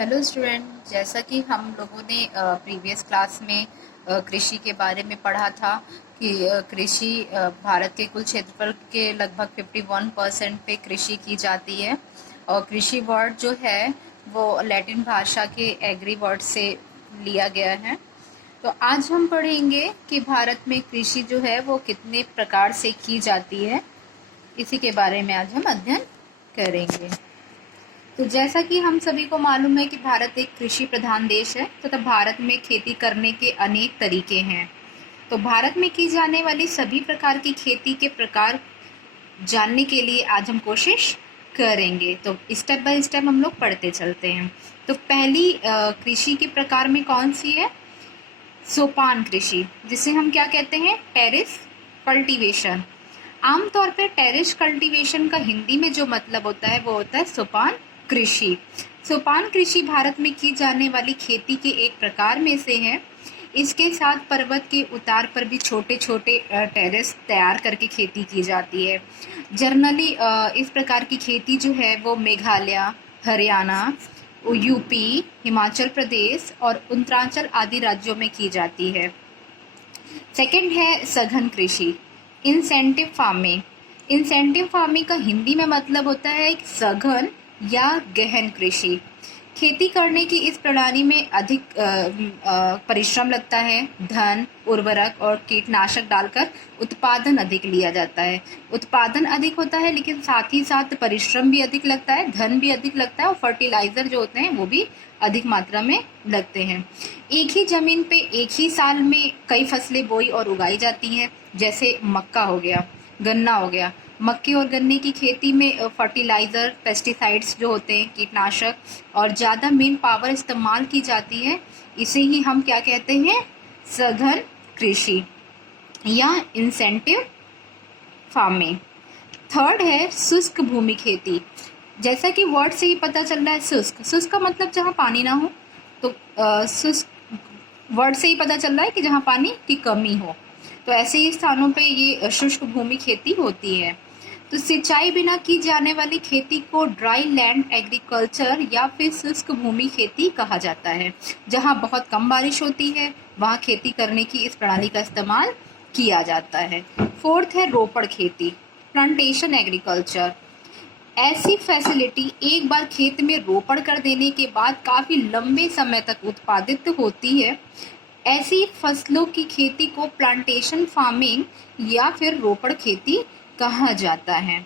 Hello student, जैसा कि हम लोगों ने प्रीवियस क्लास में कृषि के बारे में पढ़ा था कि कृषि भारत के कुल क्षेत्रफल के लगभग 51% पे कृषि की जाती है। और कृषि वर्ड जो है वो लैटिन भाषा के एग्री वर्ड से लिया गया है। तो आज हम पढ़ेंगे कि भारत में कृषि जो है वो कितने प्रकार से की जाती है। इसी के बारे में आज हम अध्ययन करेंगे। तो जैसा कि हम सभी को मालूम है कि भारत एक कृषि प्रधान देश है तथा भारत में खेती करने के अनेक तरीके हैं। तो भारत में की जाने वाली सभी प्रकार की खेती के प्रकार जानने के लिए आज हम कोशिश करेंगे। तो स्टेप बाय स्टेप हम लोग पढ़ते चलते हैं। तो पहली कृषि के प्रकार में कौन सी है? सोपान कृषि, जिसे हम क्या कहते हैं? Terrace cultivation. आमतौर पर टेरेस कल्टीवेशन का हिंदी में जो मतलब होता है वो होता है सोपान कृषि। सोपान कृषि भारत में की जाने वाली खेती के एक प्रकार में से है। इसके साथ पर्वत के उतार पर भी छोटे छोटे टेरेस तैयार करके खेती की जाती है। जनरली इस प्रकार की खेती जो है वो मेघालय, हरियाणा, यूपी, हिमाचल प्रदेश और उत्तरांचल आदि राज्यों में की जाती है। सेकंड है सघन कृषि, इंसेंटिव फार्मिंग। इंसेंटिव फार्मिंग का हिंदी में मतलब होता है सघन या गहन कृषि। खेती करने की इस प्रणाली में अधिक परिश्रम लगता है। धन, उर्वरक और कीटनाशक डालकर उत्पादन अधिक लिया जाता है। उत्पादन अधिक होता है लेकिन साथ ही साथ परिश्रम भी अधिक लगता है, धन भी अधिक लगता है और फर्टिलाइजर जो होते हैं वो भी अधिक मात्रा में लगते हैं। एक ही जमीन पे एक ही साल में कई फसलें बोई और उगाई जाती हैं, जैसे मक्का हो गया, गन्ना हो गया। मक्के और गन्ने की खेती में फर्टिलाइज़र, पेस्टिसाइड्स जो होते हैं, कीटनाशक और ज़्यादा मेन पावर इस्तेमाल की जाती है। इसे ही हम क्या कहते हैं? सघन कृषि या इंसेंटिव फार्मिंग। थर्ड है शुष्क भूमि खेती। जैसा कि वर्ड से ही पता चल रहा है, शुष्क, शुष्क का मतलब जहाँ पानी ना हो। तो शुष्क वर्ड से ही पता चल रहा है कि जहाँ पानी की कमी हो। तो ऐसे ही स्थानों पे ये शुष्क भूमि खेती होती है। तो सिंचाई बिना की जाने वाली खेती को ड्राई लैंड एग्रीकल्चर या फिर शुष्क भूमि खेती कहा जाता है। जहाँ बहुत कम बारिश होती है वहाँ खेती करने की इस प्रणाली का इस्तेमाल किया जाता है। फोर्थ है रोपड़ खेती, प्लांटेशन एग्रीकल्चर। ऐसी फैसिलिटी एक बार खेत में रोपण कर देने के बाद काफी लंबे समय तक उत्पादित होती है। ऐसी फसलों की खेती को प्लांटेशन फार्मिंग या फिर रोपड़ खेती कहा जाता है।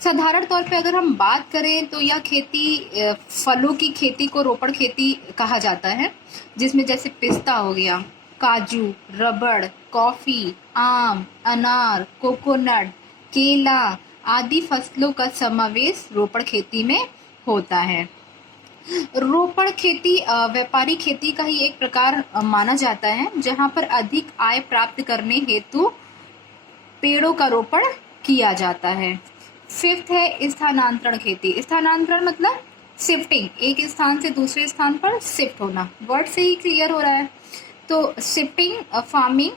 साधारण तौर पे अगर हम बात करें तो यह खेती फलों की खेती को रोपड़ खेती कहा जाता है, जिसमें जैसे पिस्ता हो गया, काजू, रबड़, कॉफी, आम, अनार, कोकोनट, केला आदि फसलों का समावेश रोपड़ खेती में होता है। रोपड़ खेती व्यापारी खेती का ही एक प्रकार माना जाता है, जहां पर अधिक आय प्राप्त करने हेतु पेड़ों का रोपण किया जाता है। फिफ्थ है स्थानांतरण खेती। स्थानांतरण मतलब शिफ्टिंग, एक स्थान से दूसरे स्थान पर शिफ्ट होना। वर्ड से ही क्लियर हो रहा है। तो शिफ्टिंग फार्मिंग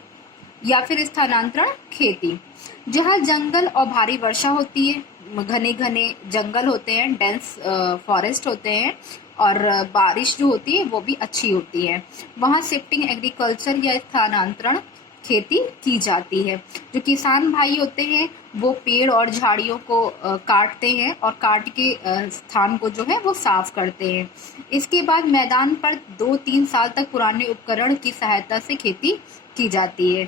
या फिर स्थानांतरण खेती, जहाँ जंगल और भारी वर्षा होती है, घने घने जंगल होते हैं, डेंस फॉरेस्ट होते हैं और बारिश जो होती है वो भी अच्छी होती है, वहाँ शिफ्टिंग एग्रीकल्चर या स्थानांतरण खेती की जाती है। जो किसान भाई होते हैं वो पेड़ और झाड़ियों को काटते हैं और काट के स्थान को जो है वो साफ करते हैं। इसके बाद मैदान पर 2-3 साल तक पुराने उपकरण की सहायता से खेती की जाती है।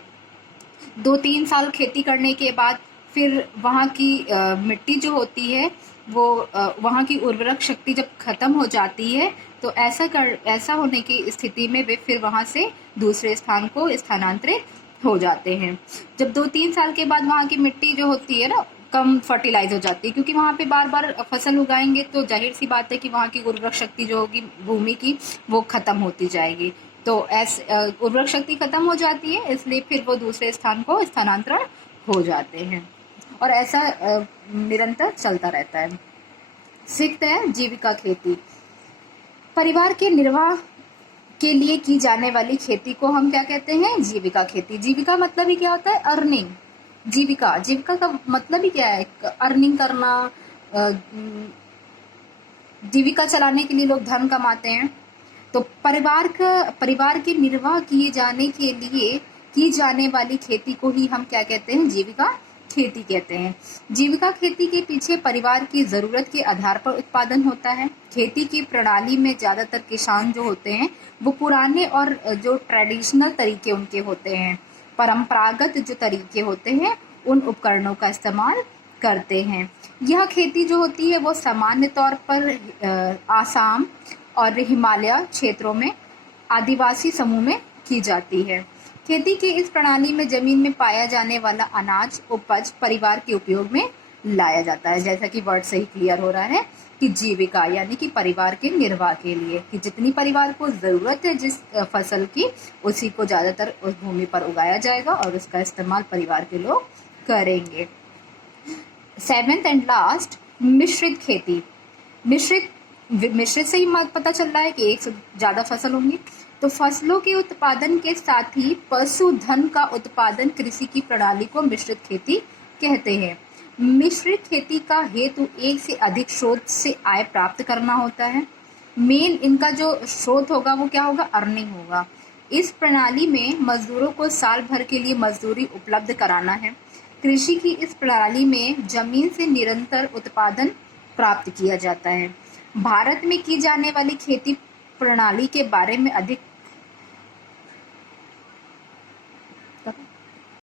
2-3 साल खेती करने के बाद फिर वहाँ की मिट्टी जो होती है वो वहाँ की उर्वरक शक्ति जब खत्म हो जाती है तो ऐसा होने की स्थिति में वे फिर वहाँ से दूसरे स्थान को स्थानांतरित हो जाते हैं। जब 2-3 साल के बाद वहाँ की मिट्टी जो होती है ना कम फर्टिलाइज हो जाती है, क्योंकि वहाँ पे बार बार फसल उगाएंगे तो जाहिर सी बात है कि वहाँ की उर्वरक शक्ति जो होगी भूमि की वो खत्म होती जाएगी। तो उर्वरक शक्ति खत्म हो जाती है, इसलिए फिर वो दूसरे स्थान को स्थानांतरण हो जाते हैं और ऐसा निरंतर चलता रहता है। सिक्स्थ है जीविका खेती। परिवार के निर्वाह के लिए की जाने वाली खेती को हम क्या कहते हैं? जीविका खेती। जीविका मतलब ही क्या होता है? अर्निंग। जीविका, जीविका का मतलब ही क्या है? अर्निंग करना, जीविका चलाने के लिए लोग धन कमाते हैं। तो परिवार के निर्वाह किए जाने के लिए की जाने वाली खेती को ही हम क्या कहते हैं, जीविका खेती कहते हैं। जीविका खेती के पीछे परिवार की जरूरत के आधार पर उत्पादन होता है। खेती की प्रणाली में ज्यादातर किसान जो होते हैं वो पुराने और जो ट्रेडिशनल तरीके उनके होते हैं, परंपरागत जो तरीके होते हैं उन उपकरणों का इस्तेमाल करते हैं। यह खेती जो होती है वो सामान्य तौर पर आसाम और हिमालय क्षेत्रों में आदिवासी समूह में की जाती है। खेती की इस प्रणाली में जमीन में पाया जाने वाला अनाज उपज परिवार के उपयोग में लाया जाता है। जैसा कि वर्ड से ही क्लियर हो रहा है कि जीविका यानी कि परिवार के निर्वाह के लिए, कि जितनी परिवार को जरूरत है जिस फसल की, उसी को ज्यादातर उस भूमि पर उगाया जाएगा और उसका इस्तेमाल परिवार के लोग करेंगे। सेवेंथ एंड लास्ट, मिश्रित खेती। मिश्रित से ही पता चल रहा है कि एक से ज्यादा फसल होंगी। तो फसलों के उत्पादन के साथ ही पशुधन का उत्पादन कृषि की प्रणाली को मिश्रित खेती कहते हैं। मिश्रित खेती का हेतु एक से अधिक स्रोत से आय प्राप्त करना होता है। मेन इनका जो स्रोत होगा वो क्या होगा, अर्निंग होगा। इस प्रणाली में मजदूरों को साल भर के लिए मजदूरी उपलब्ध कराना है। कृषि की इस प्रणाली में जमीन से निरंतर उत्पादन प्राप्त किया जाता है। भारत में की जाने वाली खेती प्रणाली के बारे में अधिक